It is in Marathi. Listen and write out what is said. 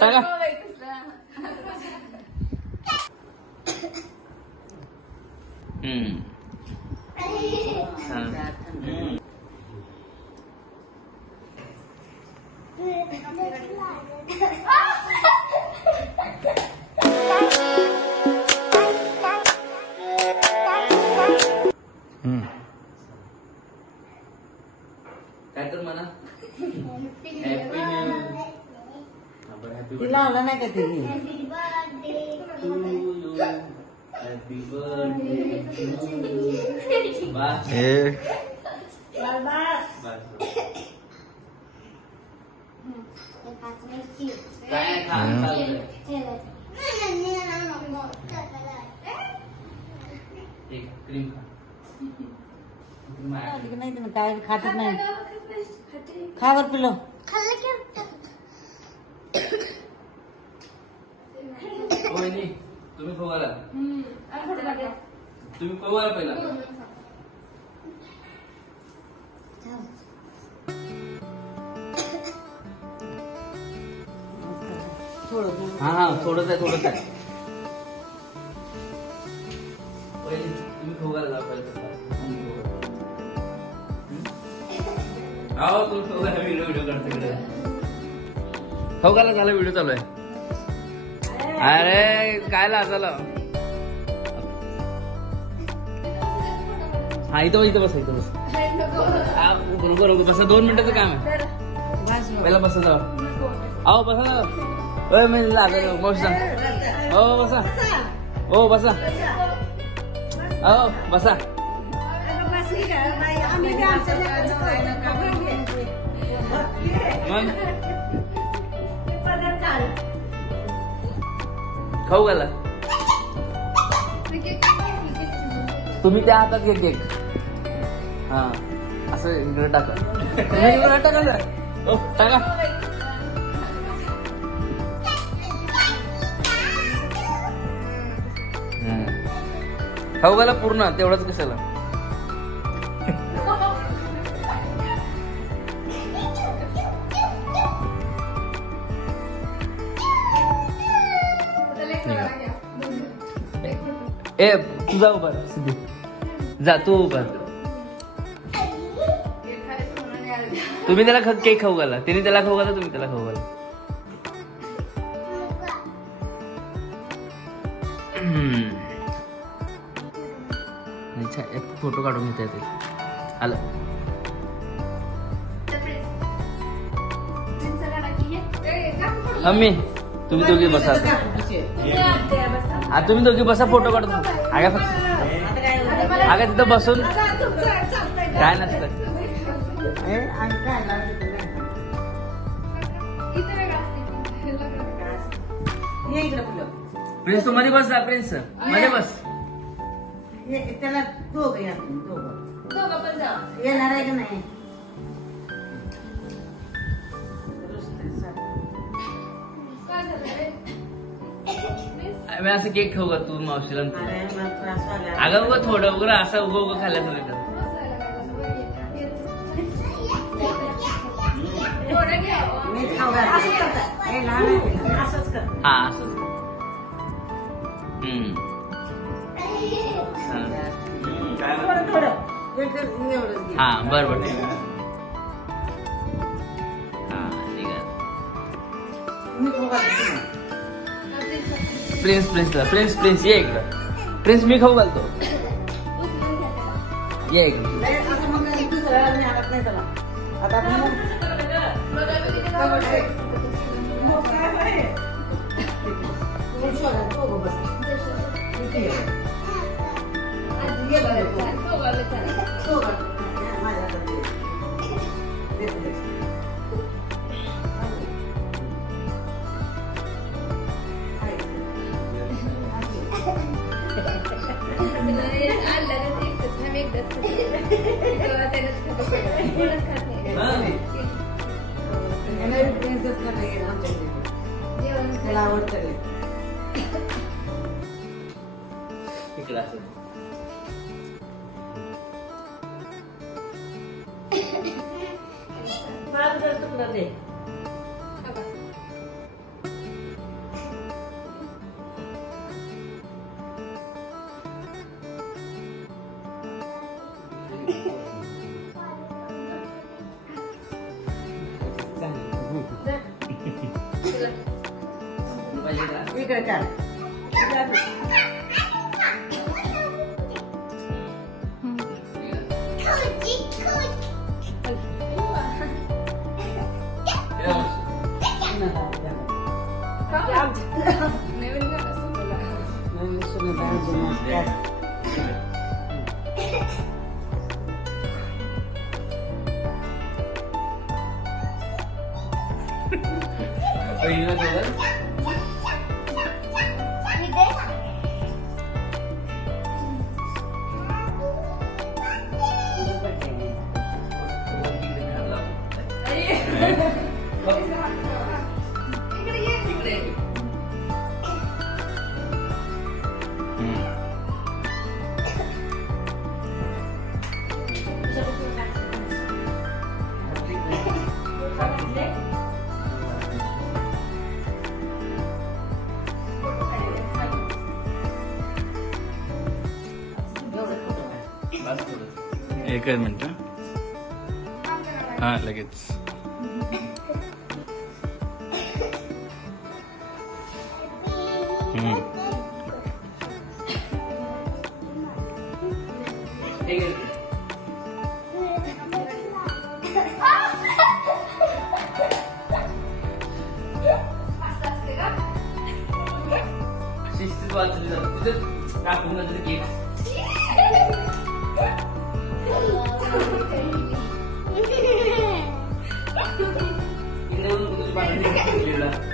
टाका. काय तर म्हणा तिला आला नाही का ते हॅपी बर्थडे बस काय क्रीम नाही काय खातच नाही खावर पिलो तुम्ही खोवाला तुम्ही खोवाला पहिला हा थोडंच आहे थोडंच आहे तुम्ही खोवायला जाऊ पाहिजे हो तुम्ही खोवायला व्हिडिओ करता इकडे खोगायला झाला व्हिडिओ चालू आहे अरे काय लाजाला हा इथं बस बरोबर बसा 2 मिनिटाचं काम आहे पहिला बसा जाऊ अहो बसा ना मी लागलो बसा हो बसा हो बसा हो बसा मग खाऊ घाला तुम्ही त्या हातात घे केक हा असं इकडे टाका इकडे टाका ना हो टाका खाऊ घाला पूर्ण तेवढंच कशाला ए तू जा उभा जा तू उभा तुम्ही त्याला केक खाऊ घाला तिने त्याला खाऊ घाला तुम्ही त्याला खाऊ घाला एक फोटो काढून घेता येते आलं मम्मी तुम्ही दोघी बसा तुम्ही दोघी बसा फोटो काढतो आगा फक्त आगा तिथं बसून काय नसतं प्रिन्स तू मध्ये बस जा प्रिन्स मध्ये बस त्याला दोघं येणार आहे का नाही मी असं केक खाऊ का तू मावशीला अगं उगं थोडं वगैरे असं उगं खायला तुम्ही हा असंच हा बरोबर हा ठीक आहे प्रिन्स ये इकडं प्रिन्स मी खाऊ घालतो ये इकडं पाहिजे का? इकडे काढ. नवीन सुनत आहे नमस्कार. पहिलं बघा. एकच मिनिट. हा लगेच. शिस्तीत वाचली जाते तिथं टाकून नंतर केक. इकडे तुझी बाहेर